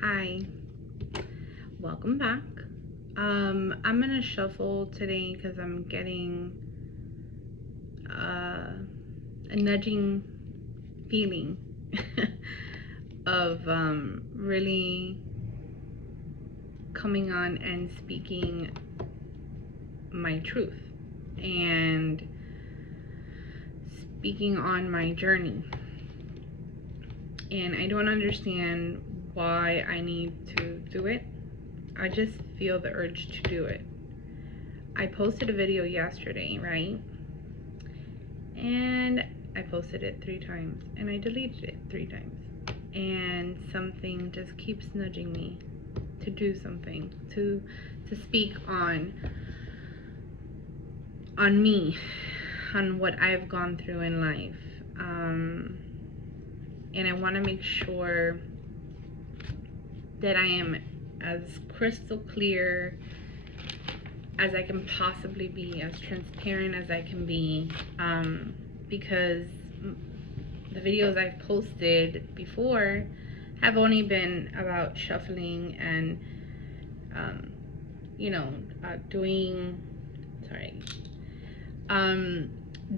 Hi, welcome back. I'm gonna shuffle today because I'm getting a nudging feeling of really coming on and speaking my truth and speaking on my journey. And I don't understand why I need to do it. I just feel the urge to do it. I posted a video yesterday, right? And I posted it 3 times and I deleted it 3 times. And something just keeps nudging me to do something, to speak on me, on what I've gone through in life. And I want to make sure that I am as crystal clear as I can possibly be, as transparent as I can be, because the videos I've posted before have only been about shuffling and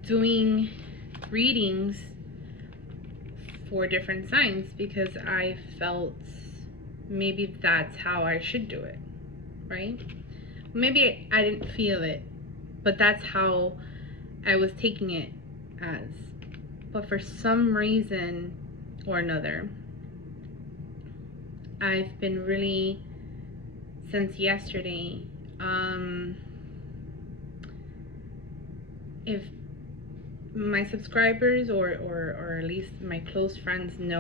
doing readings for different signs, because I felt maybe that's how I should do it, right? Maybe I didn't feel it, but that's how I was taking it as. But for some reason or another, I've been really, since yesterday, if my subscribers or at least my close friends and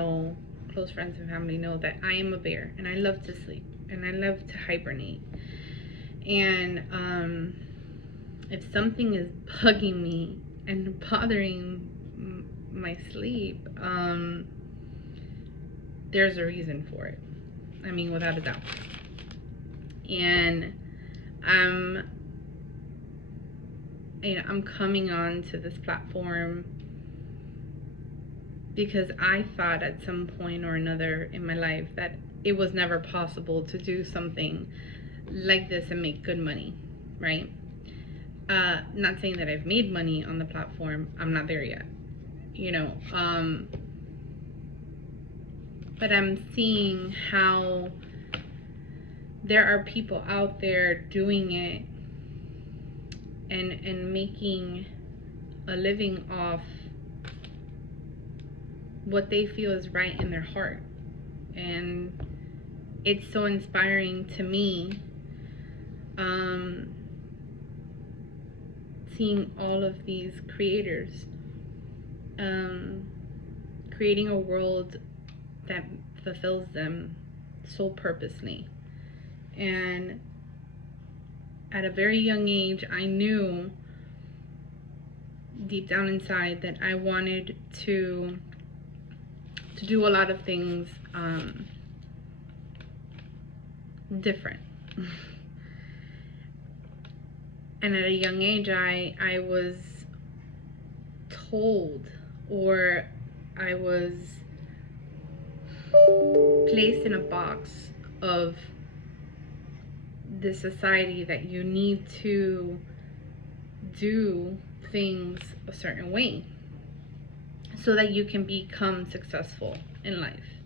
family know that I am a bear and I love to sleep and I love to hibernate. And if something is bugging me and bothering my sleep, there's a reason for it. I mean, without a doubt. And I'm coming on to this platform because I thought at some point or another in my life that it was never possible to do something like this and make good money, right? Not saying that I've made money on the platform. I'm not there yet, but I'm seeing how there are people out there doing it and making a living off what they feel is right in their heart. And it's so inspiring to me, seeing all of these creators creating a world that fulfills them so purposely. And at a very young age, I knew deep down inside that I wanted to do a lot of things different. And at a young age, I was told, or I was placed in a box of the society that you need to do things a certain way so that you can become successful in life.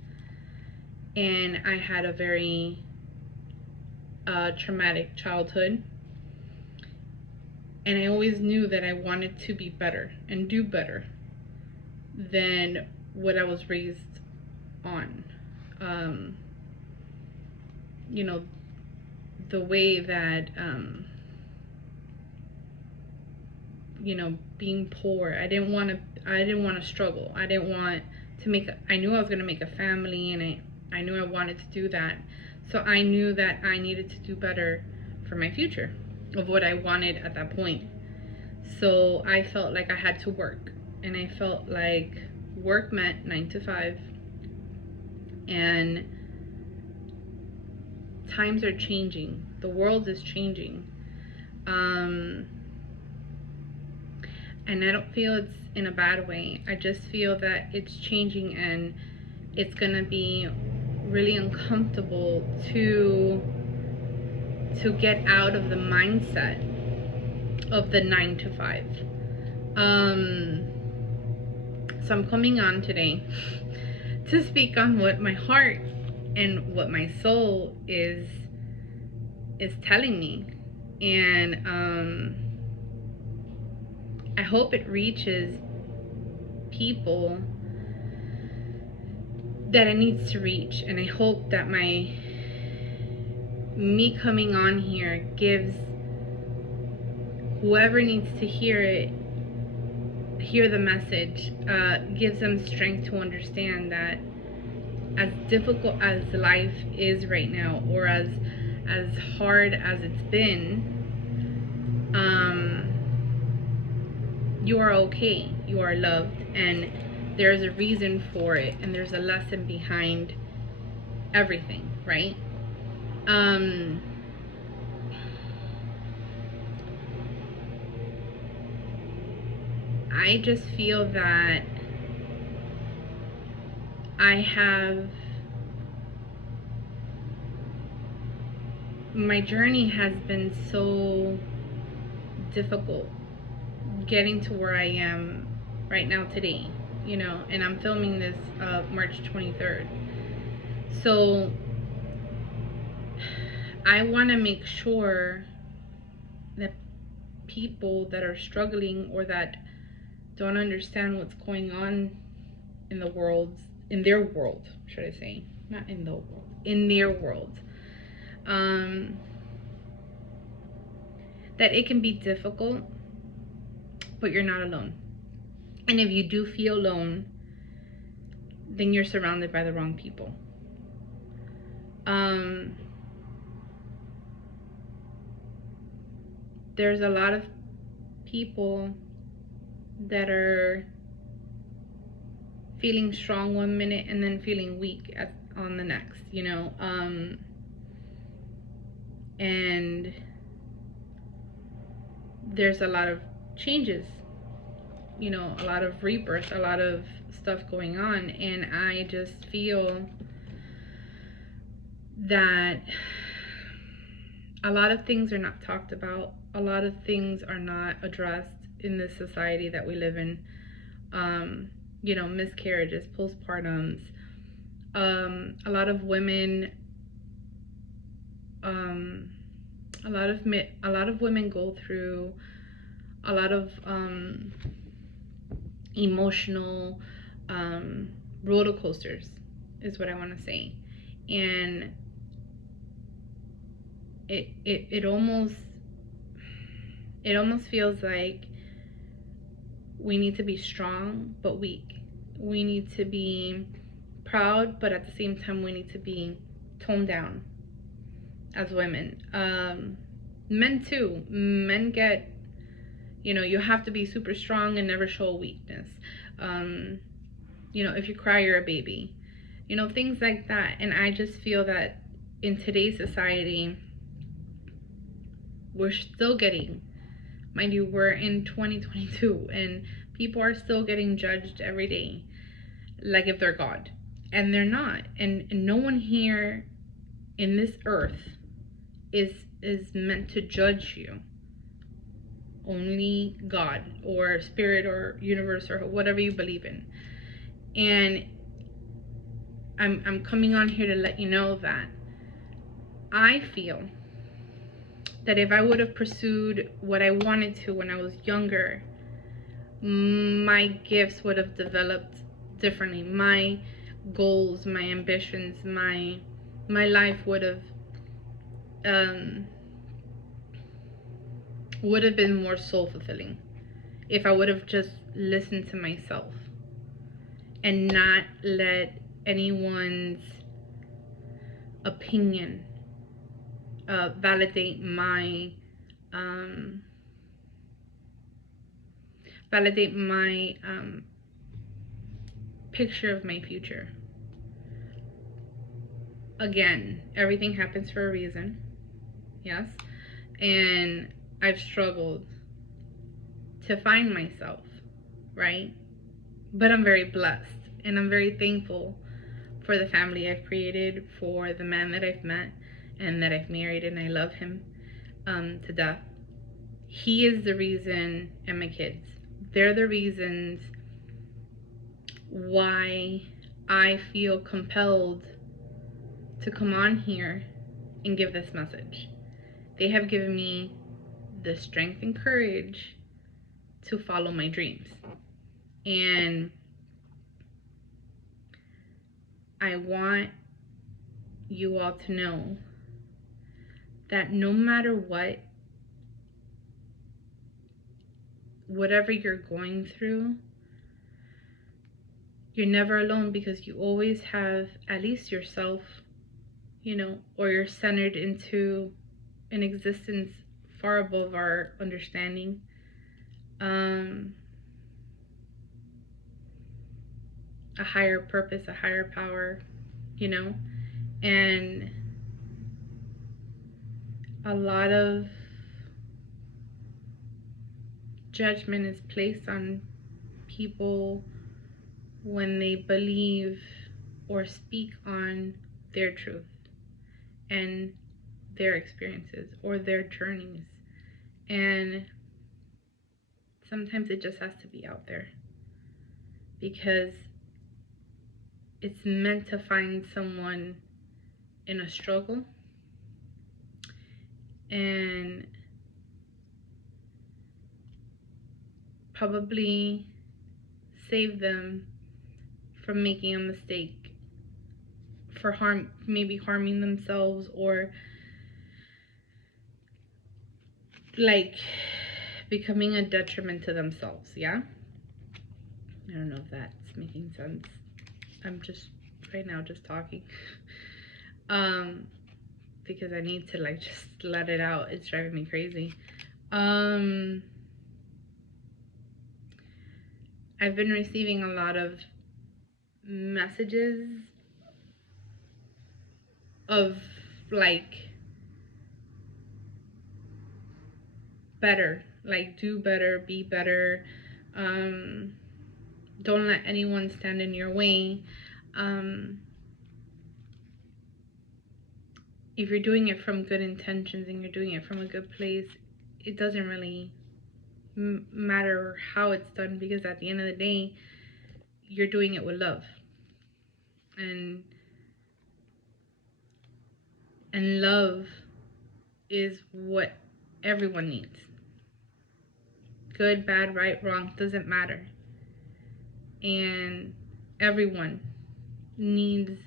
And I had a very traumatic childhood, and I always knew that I wanted to be better and do better than what I was raised on. The way that being poor, I didn't want to struggle. I didn't want to I knew I was going to make a family, and I knew I wanted to do that. So I knew that I needed to do better for my future of what I wanted at that point. So I felt like I had to work, and I felt like work meant 9 to 5. And times are changing. The world is changing. And I don't feel it's in a bad way. I just feel that it's changing, and it's gonna be really uncomfortable to get out of the mindset of the 9 to 5. So I'm coming on today to speak on what my heart and what my soul is telling me, and I hope it reaches people that it needs to reach, and I hope that me coming on here gives whoever needs to hear the message, gives them strength to understand that as difficult as life is right now, or as hard as it's been, you are okay, you are loved, and there's a reason for it, and there's a lesson behind everything, right? I just feel that my journey has been so difficult getting to where I am right now today, and I'm filming this March 23rd. So I want to make sure that people that are struggling or that don't understand what's going on in the world, in their world, should I say, not in the world, in their world, that it can be difficult, but you're not alone. And if you do feel alone, then you're surrounded by the wrong people. There's a lot of people that are feeling strong one minute and then feeling weak on the next, and there's a lot of changes, a lot of rebirth, a lot of stuff going on, and I just feel that a lot of things are not talked about, a lot of things are not addressed in this society that we live in. Miscarriages, postpartums, a lot of women, a lot of women go through a lot of emotional roller coasters, is what I want to say, and it almost feels like we need to be strong but weak. We need to be proud, but at the same time we need to be toned down as women. Men too. Men get, you have to be super strong and never show weakness. If you cry, you're a baby. Things like that. And I just feel that in today's society, we're still getting, mind you, we're in 2022, and people are still getting judged every day like if they're God, and they're not. And no one here in this earth is meant to judge you. Only God or spirit or universe or whatever you believe in. And I'm coming on here to let you know that I feel that if I would have pursued what I wanted to when I was younger, my gifts would have developed differently. My goals, my ambitions, my life would have been more soul-fulfilling if I would have just listened to myself and not let anyone's opinion validate my picture of my future. Again, everything happens for a reason, yes, and I've struggled to find myself, right? But I'm very blessed, and I'm very thankful for the family I've created, for the man that I've met and that I've married, and I love him to death. He is the reason, and my kids, they're the reasons why I feel compelled to come on here and give this message. They have given me the strength and courage to follow my dreams. And I want you all to know that no matter whatever you're going through, you're never alone, because you always have at least yourself, or you're centered into an existence far above our understanding. A higher purpose, a higher power, and a lot of judgment is placed on people when they believe or speak on their truth and their experiences or their journeys. And sometimes it just has to be out there, because it's meant to find someone in a struggle and probably save them from making a mistake, for maybe harming themselves, or like becoming a detriment to themselves. Yeah, I don't know if that's making sense. I'm just right now just talking because I need to just let it out. It's driving me crazy. I've been receiving a lot of messages of better, do better, be better, don't let anyone stand in your way. If you're doing it from good intentions and you're doing it from a good place, it doesn't really matter how it's done, because at the end of the day, you're doing it with love. And love is what everyone needs. Good, bad, right, wrong, doesn't matter. And everyone needs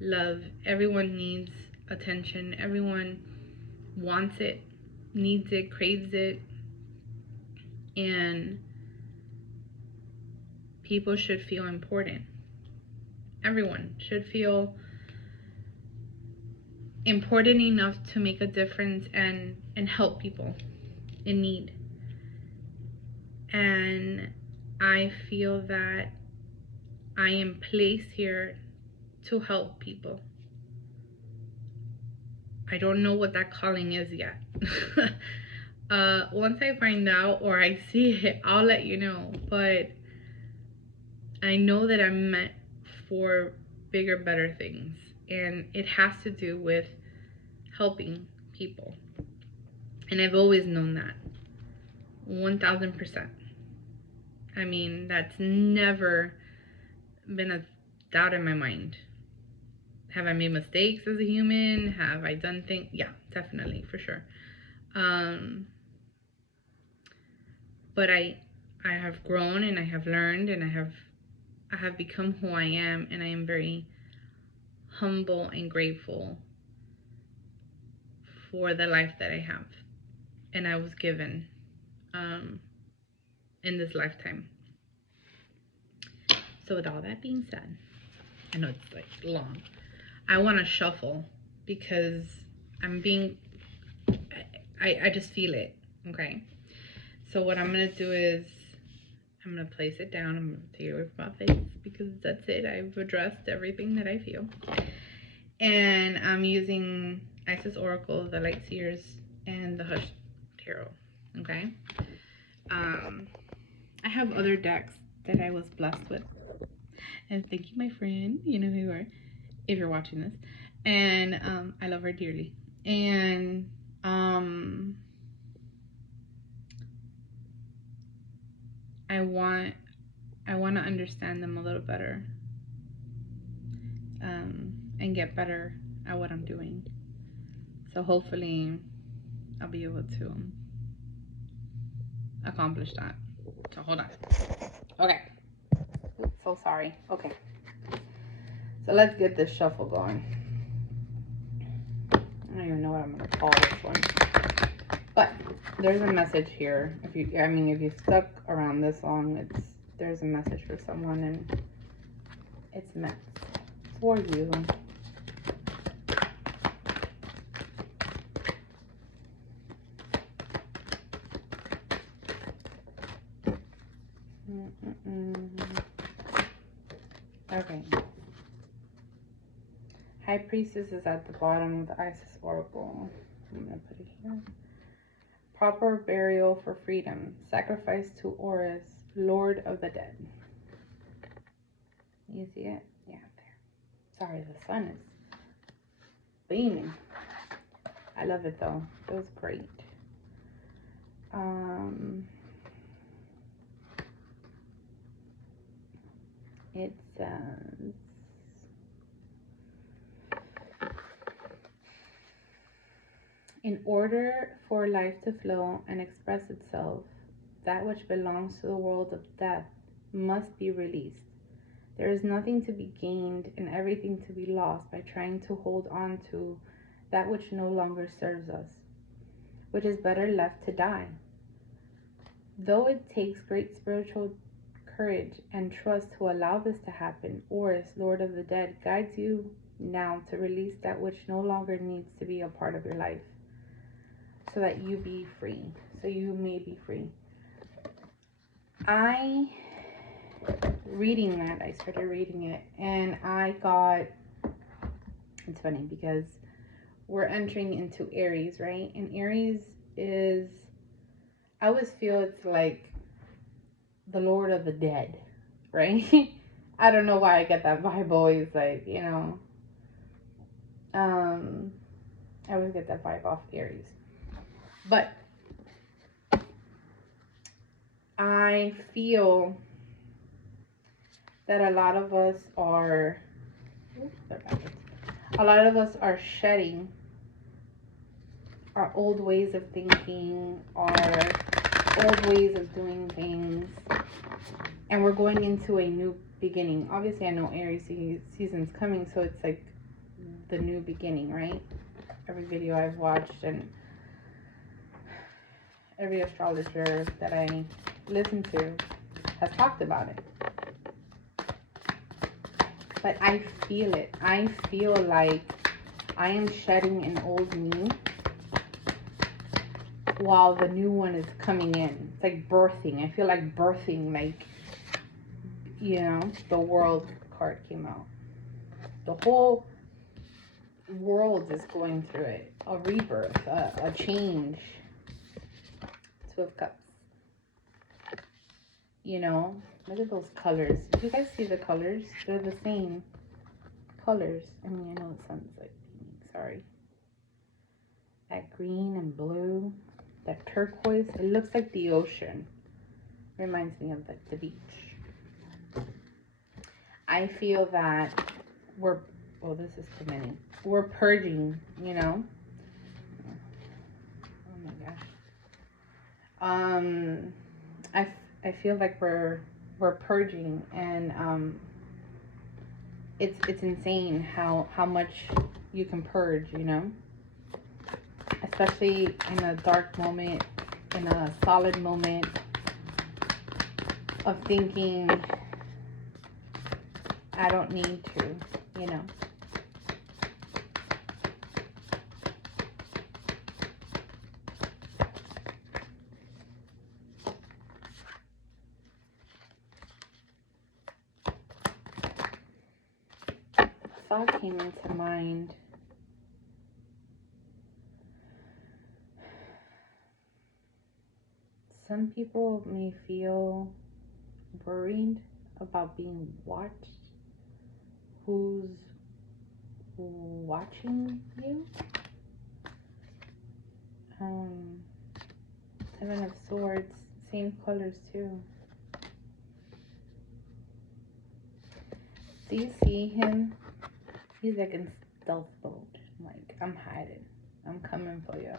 love. Everyone needs attention. Everyone wants it, needs it, craves it. And people should feel important. Everyone should feel important enough to make a difference and help people in need. And I feel that I am placed here to help people. I don't know what that calling is yet. Once I find out or I see it, I'll let you know. But I know that I'm meant for bigger, better things. And it has to do with helping people. And I've always known that. 1000%. I mean, that's never been a doubt in my mind. Have I made mistakes as a human? Have I done things? Yeah, definitely, for sure. But I have grown, and I have learned, and I have become who I am, and I am very humble and grateful for the life that I have and I was given in this lifetime. So with all that being said, I know it's long. I want to shuffle because I just feel it. Okay. So what I'm going to do is I'm going to place it down. I'm going to take it away from my face because that's it. I've addressed everything that I feel. And I'm using Isis Oracle, the Light Seers, and the Hush Tarot. Okay. I have other decks that I was blessed with. And thank you, my friend. You know who you are. if you're watching this. And I love her dearly. And I want to understand them a little better, and get better at what I'm doing. So hopefully I'll be able to accomplish that. So hold on. Okay. Oops, so sorry. Okay. So let's get this shuffle going. I don't even know what I'm gonna call this one. But there's a message here. If you stuck around this long, there's a message for someone, and it's meant for you. Okay. High Priestess is at the bottom of the Isis Oracle. I'm gonna put it here. Proper burial for freedom. Sacrifice to Horus, Lord of the Dead. You see it? Yeah, there. Sorry, the sun is beaming. I love it though. It was great. It says, in order for life to flow and express itself, that which belongs to the world of death must be released. There is nothing to be gained and everything to be lost by trying to hold on to that which no longer serves us, which is better left to die. Though it takes great spiritual courage and trust to allow this to happen, Horus, Lord of the Dead, guides you now to release that which no longer needs to be a part of your life, so that you be free, so you may be free. I started reading it, and it's funny because we're entering into Aries, right? And Aries is, I always feel it's like the Lord of the Dead, right? I don't know why I get that vibe always, like, I always get that vibe off Aries. But I feel that a lot of us are shedding our old ways of thinking, our old ways of doing things, and we're going into a new beginning. Obviously, I know Aries season's coming, so it's like the new beginning, right? Every video I've watched and every astrologer that I listen to has talked about it. But I feel it. I feel like I am shedding an old me while the new one is coming in. It's like birthing. I feel like birthing, like, the World card came out. The whole world is going through it. A rebirth, a change. Two of Cups. Look at those colors. Do you guys see the colors? They're the same colors. I mean, I know it sounds like pink. Sorry. That green and blue. That turquoise. It looks like the ocean. Reminds me of like the beach. I feel that this is too many. We're purging, Oh my gosh. I feel like we're purging, and it's insane how much you can purge, especially in a dark moment, in a solid moment of thinking, I don't need to, Thought came into mind. Some people may feel worried about being watched. Who's watching you. Seven of Swords, same colors too. Do you see him? He's like in stealth mode. Like, I'm hiding. I'm coming for you.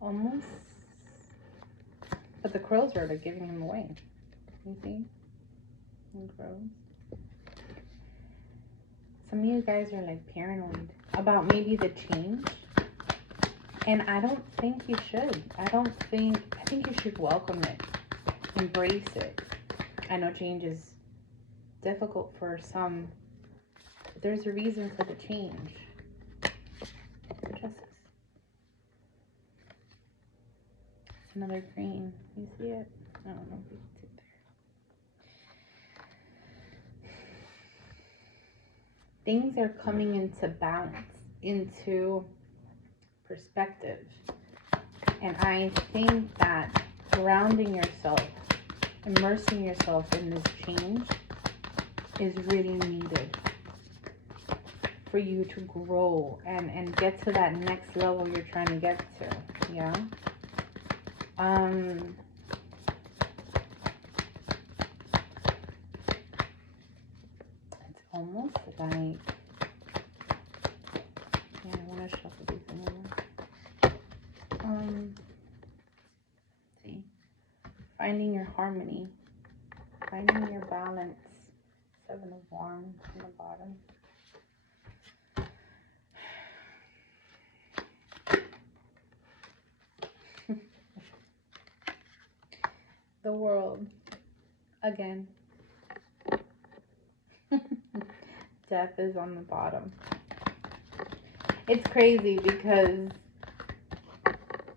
Almost. But the crows are like giving him away. You see? The crows. Some of you guys are like paranoid about maybe the change. And I don't think you should. I think you should welcome it. Embrace it. I know change is difficult for some. But there's a reason for the change. Justice. It's another green. You see it? I don't know if you can see it there. Things are coming into balance, into perspective. And I think that grounding yourself, immersing yourself in this change is really needed for you to grow and get to that next level you're trying to get to. Yeah. It's almost like, yeah, I want to shuffle these in there. See, finding your harmony, finding your balance. Seven of Wands on the bottom. The World again. Death is on the bottom. It's crazy because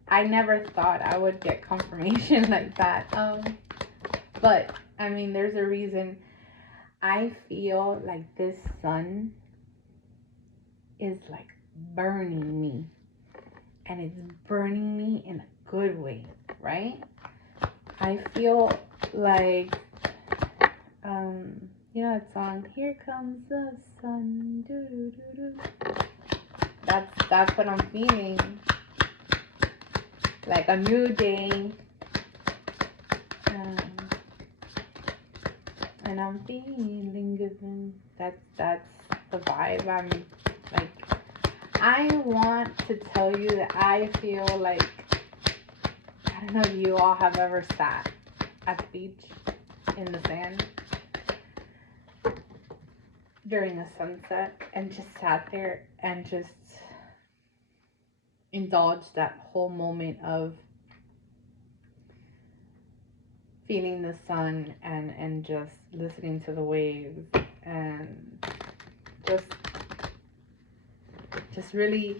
I never thought I would get confirmation like that. But I mean, there's a reason. I feel like this sun is like burning me, and it's burning me in a good way, right? I feel like, you know that song, Here Comes the Sun, doo doo doo doo. That's what I'm feeling. Like a new day. And I'm feeling good. That's the vibe. I'm like, I want to tell you that I feel like, I don't know if you all have ever sat at the beach in the sand during a sunset and just sat there and just indulged that whole moment of feeling the sun and just listening to the waves and just really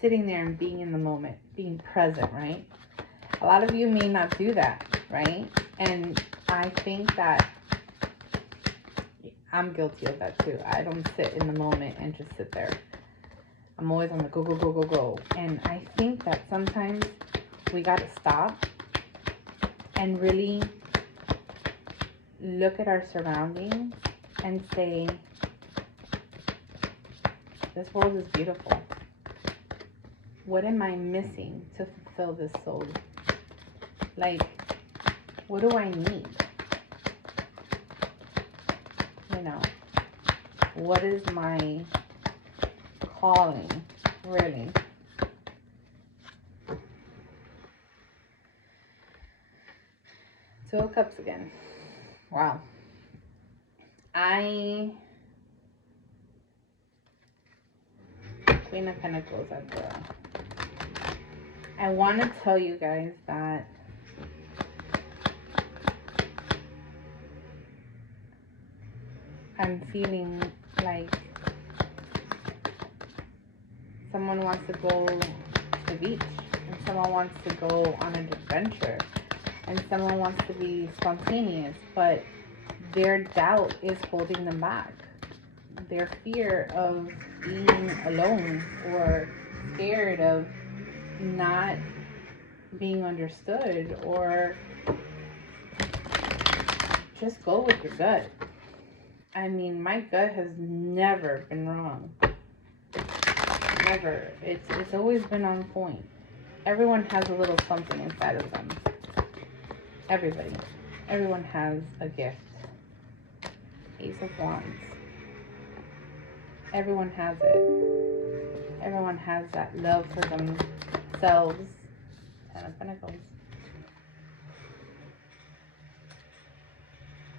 sitting there and being in the moment, being present, right? A lot of you may not do that, right? And I think that I'm guilty of that too. I don't sit in the moment and just sit there. I'm always on the go, go, go, go, go. And I think that sometimes we gotta stop and really look at our surroundings and say, this world is beautiful. What am I missing to fulfill this soul? Like, what do I need? You know, what is my calling, really? Two of Cups again. Wow. Queen of Pentacles at the... I want to tell you guys that I'm feeling like someone wants to go to the beach, and someone wants to go on an adventure, and someone wants to be spontaneous, but their doubt is holding them back. Their fear of being alone or scared of not being understood, or just go with your gut. I mean, my gut has never been wrong. Never. It's always been on point. Everyone has a little something inside of them. Everybody. Everyone has a gift. Ace of Wands. Everyone has it. Everyone has that love for themselves. Ten of Pentacles.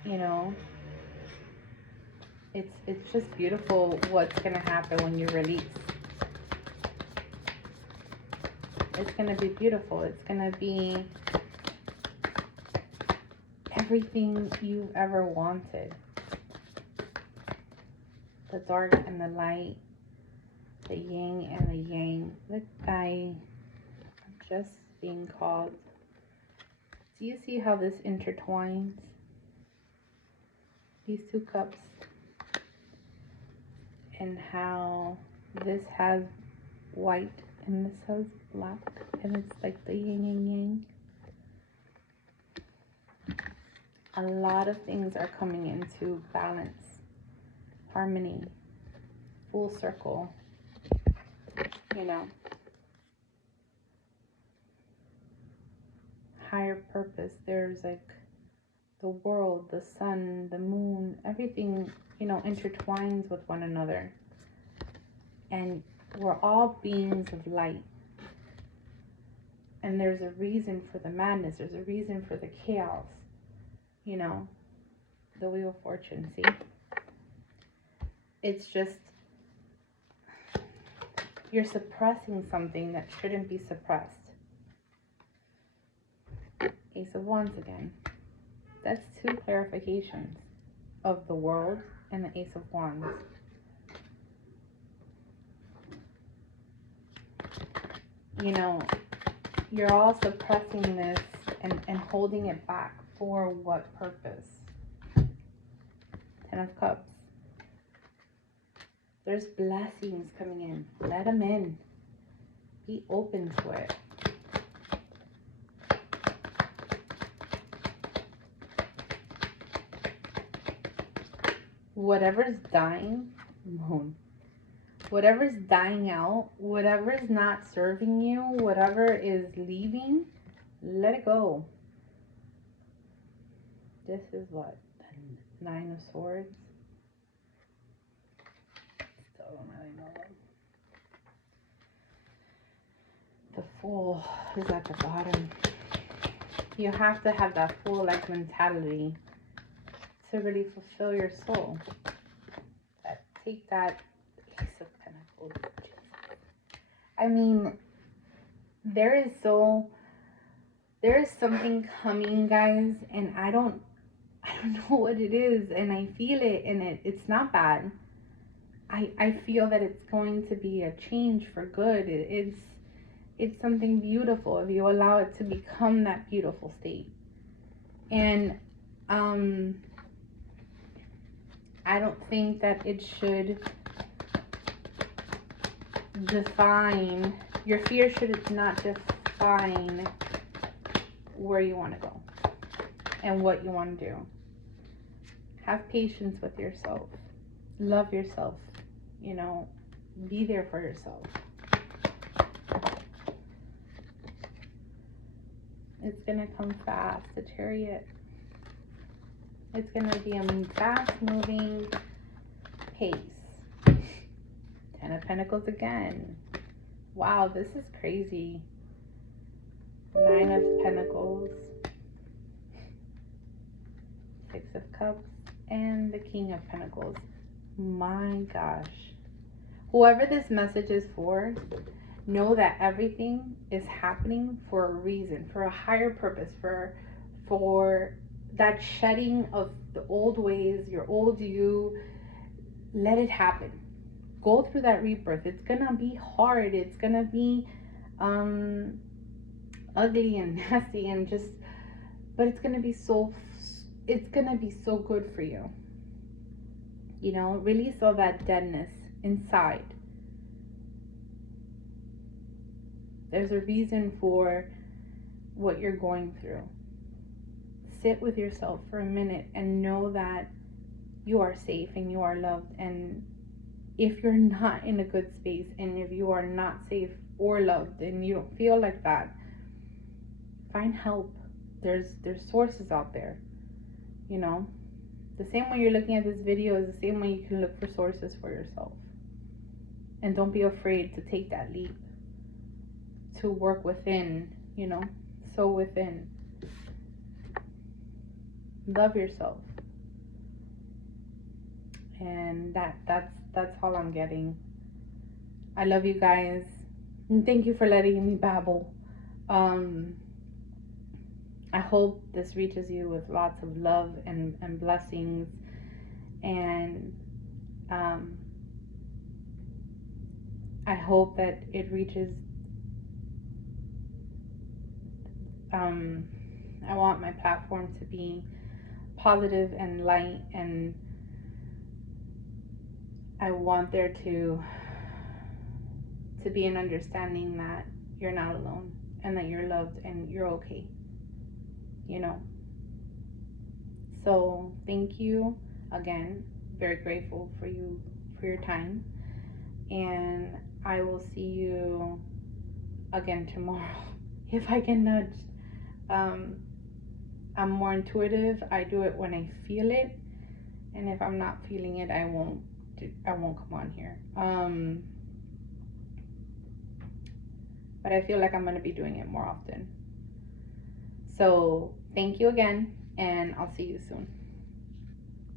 You know, it's just beautiful what's gonna happen when you release. It's gonna be beautiful. It's gonna be everything you've ever wanted. The dark and the light, the yin and the yang. Look, I'm just being called. Do you see how this intertwines? These two cups. And how this has white and this has black. And it's like the yin and yang. A lot of things are coming into balance. Harmony, full circle, you know, higher purpose. There's like the world, the sun, the moon, everything, you know, intertwines with one another. And we're all beings of light. And there's a reason for the madness. There's a reason for the chaos, you know, the Wheel of Fortune, see? It's just, you're suppressing something that shouldn't be suppressed. Ace of Wands again. That's two clarifications of the world and the Ace of Wands. You know, you're all suppressing this and holding it back for what purpose? Ten of Cups. There's blessings coming in. Let them in. Be open to it. Whatever's dying, Moon. Whatever's dying out, whatever's not serving you, whatever is leaving, let it go. This is what? The Nine of Swords. Still don't really know them. The Fool is at the bottom. You have to have that fool-like mentality to really fulfill your soul. Take that Ace of Pentacles. I mean, there is something coming, guys, and I don't know what it is, and I feel it, and it's not bad. I feel that it's going to be a change for good. It's something beautiful if you allow it to become that beautiful state. And I don't think that it should define, your fear should not define where you want to go and what you want to do. Have patience with yourself. Love yourself. You know, be there for yourself. It's going to come fast, the Chariot. It's going to be a fast-moving pace. Ten of Pentacles again. Wow, this is crazy. Nine of Pentacles. Six of Cups. And the King of Pentacles. My gosh. Whoever this message is for, know that everything is happening for a reason, for a higher purpose, for that shedding of the old ways, your old you. Let it happen. Go through that rebirth. It's gonna be hard. It's gonna be ugly and nasty and just, but it's gonna be so good for you. You know, release all that deadness inside. There's a reason for what you're going through. Sit with yourself for a minute and know that you are safe and you are loved. And if you're not in a good space, and if you are not safe or loved and you don't feel like that, find help. There's sources out there, you know. The same way you're looking at this video is the same way you can look for sources for yourself. And don't be afraid to take that leap, to work within, you know, so within. Love yourself. And that's all I'm getting. I love you guys. And thank you for letting me babble. I hope this reaches you with lots of love and blessings. And I hope that it reaches. I want my platform to be positive and light, and I want there to be an understanding that you're not alone and that you're loved and you're okay, you know. So thank you again. Very grateful for you, for your time, and I will see you again tomorrow if I can nudge. I'm more intuitive. I do it when I feel it, and if I'm not feeling it, I won't come on here. But I feel like I'm going to be doing it more often. So thank you again, and I'll see you soon.